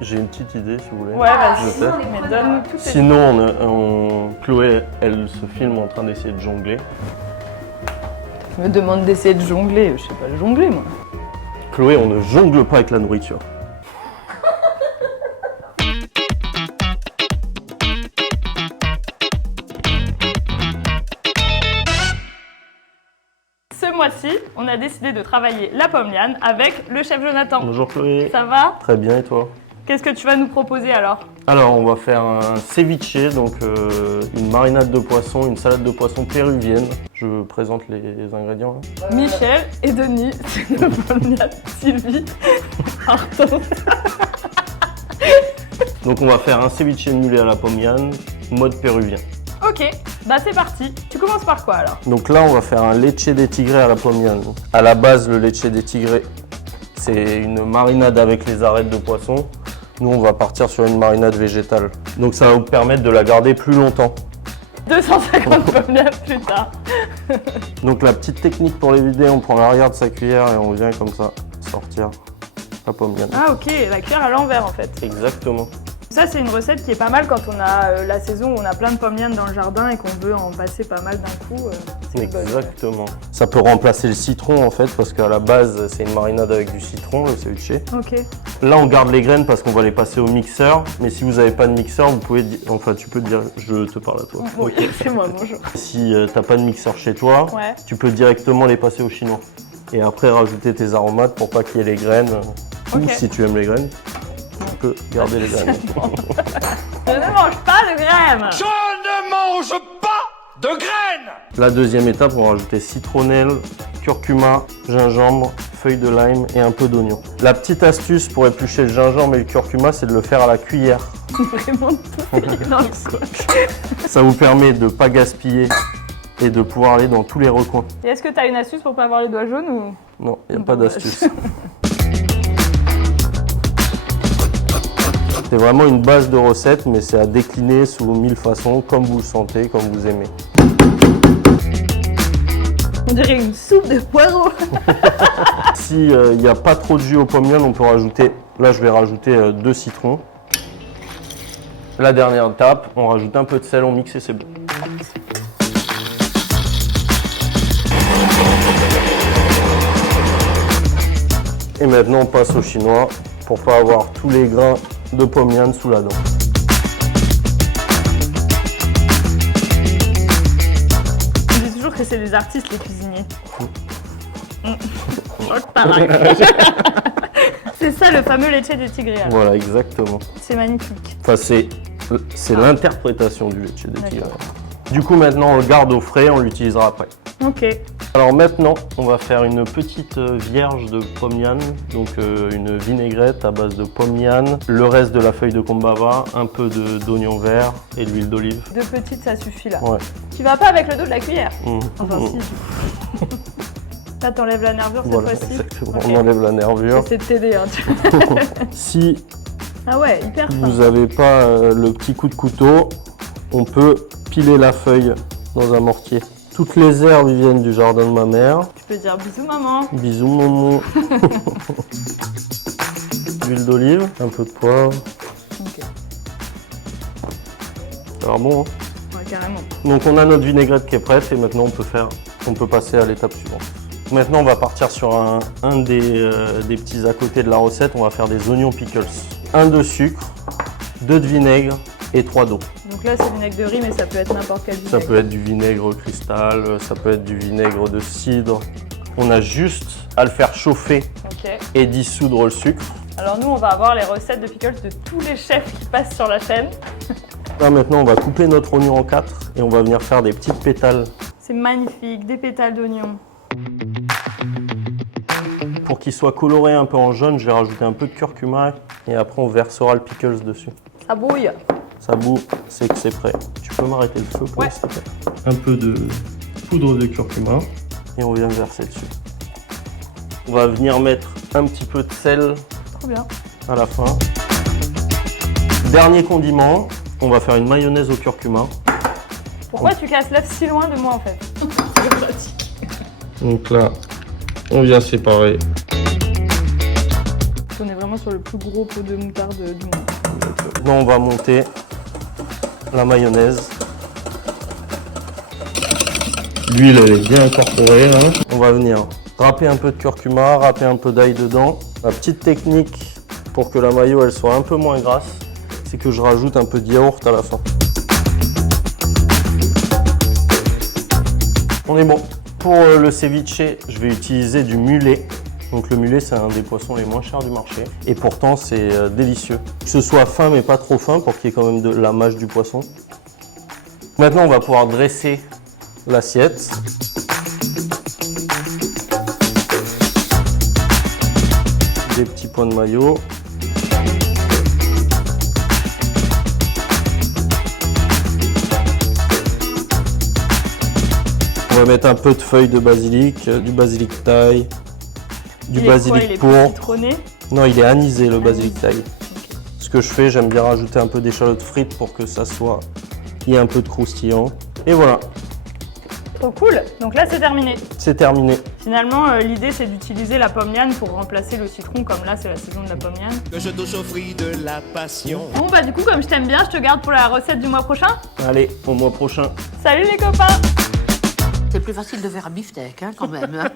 j'ai une petite idée si vous voulez. Ouais, vas-y. Je sais. Mais donne-nous tout. Sinon, Chloé, elle se filme en train d'essayer de jongler. Tu me demandes d'essayer de jongler. Je sais pas jongler, moi. Chloé, on ne jongle pas avec la nourriture. Ce mois-ci, on a décidé de travailler la pomme Liane avec le chef Jonathan. Bonjour Chloé. Ça va? Très bien, et toi? Qu'est-ce que tu vas nous proposer alors? Alors, on va faire un ceviche, donc une marinade de poisson, une salade de poisson péruvienne. Je présente les ingrédients. Là. Michel et Denis, c'est nos pomme Liane. Sylvie, Arthur. Donc, on va faire un ceviche mulet à la pomme Liane, mode péruvien. Ok, bah c'est parti. Tu commences par quoi alors? Donc là, on va faire un leche de tigre à la pomme Liane. À la base, le leche de tigre, c'est une marinade avec les arêtes de poisson. Nous, on va partir sur une marinade végétale. Donc ça va vous permettre de la garder plus longtemps. 250 pommes Liane plus tard. Donc la petite technique pour les vider, on prend l'arrière de sa cuillère et on vient comme ça sortir la pomme Liane. Ah ok, la cuillère à l'envers en fait. Exactement. Ça c'est une recette qui est pas mal quand on a la saison où on a plein de pommes Liane dans le jardin et qu'on veut en passer pas mal d'un coup. C'est une bonne. Exactement. Ça peut remplacer le citron en fait parce qu'à la base c'est une marinade avec du citron, le ceviche. Ok. Là on garde les graines parce qu'on va les passer au mixeur. Mais si vous n'avez pas de mixeur, vous pouvez, enfin tu peux dire, je te parle à toi. Ok, c'est moi, bonjour. Si t'as pas de mixeur chez toi, Ouais. tu peux directement les passer au chinois. Et après rajouter tes aromates pour pas qu'il y ait les graines. Ou Ok. si tu aimes les graines, tu peux garder les graines. Je ne mange pas de graines. Je ne mange pas de graines! La deuxième étape, on va rajouter citronnelle, curcuma, gingembre, feuilles de lime et un peu d'oignon. La petite astuce pour éplucher le gingembre et le curcuma, c'est de le faire à la cuillère. Vraiment tout dans le coin. Ça vous permet de ne pas gaspiller et de pouvoir aller dans tous les recoins. Et est-ce que tu as une astuce pour pas avoir les doigts jaunes ou... Non, il n'y a pas Bon, d'astuce. C'est vraiment une base de recette, mais c'est à décliner sous 1000 façons, comme vous le sentez, comme vous aimez. On dirait une soupe de poireaux. Si il n'y a pas trop de jus aux pommes Liane, on peut rajouter, là je vais rajouter 2 citrons. La dernière étape, on rajoute un peu de sel, on mixe et c'est bon. Et maintenant on passe au chinois pour pas avoir tous les grains de pommes Liane sous la dent. On dit toujours que c'est les artistes les cuisiniers. Choc pareil. C'est ça le fameux leche de tigre. alors. Voilà, exactement. C'est magnifique. Enfin, c'est l'interprétation du leche de tigre. D'accord. Du coup, maintenant, on le garde au frais, on l'utilisera après. Ok. Alors maintenant, on va faire une petite vierge de pomme Liane, donc une vinaigrette à base de pomme Liane, le reste de la feuille de kombava, un peu d'oignon vert et de l'huile d'olive. 2 petites, ça suffit là. Ouais. Tu vas pas avec le dos de la cuillère. Mmh. Enfin Mmh. si. Là t'enlèves la nervure cette Voilà, fois-ci. exactement. Ok. On enlève la nervure. J'essaie de t'aider. Hein. Si Ah ouais, hyper fin. vous n'avez pas le petit coup de couteau, on peut piler la feuille dans un mortier. Toutes les herbes viennent du jardin de ma mère. Tu peux dire bisous maman. Bisous maman. L'huile d'olive, un peu de poivre. Ok. Ça a l'air bon, hein. Ouais, carrément. Donc on a notre vinaigrette qui est prête et maintenant on peut passer à l'étape suivante. Maintenant on va partir sur un des petits à côté de la recette. On va faire des oignons pickles. 1 de sucre, 2 de vinaigre et 3 d'eau. Donc là c'est vinaigre de riz mais ça peut être n'importe quel vinaigre. Ça peut être du vinaigre cristal, ça peut être du vinaigre de cidre. On a juste à le faire chauffer Ok. et dissoudre le sucre. Alors nous on va avoir les recettes de pickles de tous les chefs qui passent sur la chaîne. Là maintenant on va couper notre oignon en 4 et on va venir faire des petites pétales. C'est magnifique, des pétales d'oignon. Pour qu'il soit coloré un peu en jaune, je vais rajouter un peu de curcuma et après on versera le pickles dessus. Ça bouille. Ça bout, c'est que c'est prêt. Tu peux m'arrêter le feu pour Ouais. s'il te plaît. Un peu de poudre de curcuma et on vient verser dessus. On va venir mettre un petit peu de sel Trop bien. à la fin. Dernier condiment, on va faire une mayonnaise au curcuma. Pourquoi tu casses l'œuf si loin de moi en fait? C'est pratique. Donc là, on vient séparer. On est vraiment vraiment sur le plus gros pot de moutarde du monde. Là, on va monter la mayonnaise. L'huile, elle est bien incorporée. Hein. On va venir râper un peu de curcuma, râper un peu d'ail dedans. La petite technique pour que la mayo elle soit un peu moins grasse, c'est que je rajoute un peu de yaourt à la fin. On est bon. Pour le ceviche, je vais utiliser du mulet. Donc le mulet, c'est un des poissons les moins chers du marché. Et pourtant, c'est délicieux. Que ce soit fin, mais pas trop fin, pour qu'il y ait quand même de la mâche du poisson. Maintenant, on va pouvoir dresser l'assiette. Des petits points de mayo. On va mettre un peu de feuilles de basilic, du basilic thaï, du basilic pourpre. Citronné. Non, il est anisé le basilic thaï. Okay. Ce que je fais, j'aime bien rajouter un peu d'échalotes frites pour que ça soit, il y ait un peu de croustillant. Et voilà. Trop cool. Donc là, c'est terminé. C'est terminé. Finalement, l'idée, c'est d'utiliser la pomme liane pour remplacer le citron, comme là, c'est la saison de la pomme liane. Que je touche au fruit de la passion. Bon, bah du coup, comme je t'aime bien, je te garde pour la recette du mois prochain. Allez, au mois prochain. Salut les copains! C'est plus facile de faire un beefsteak, hein, quand même.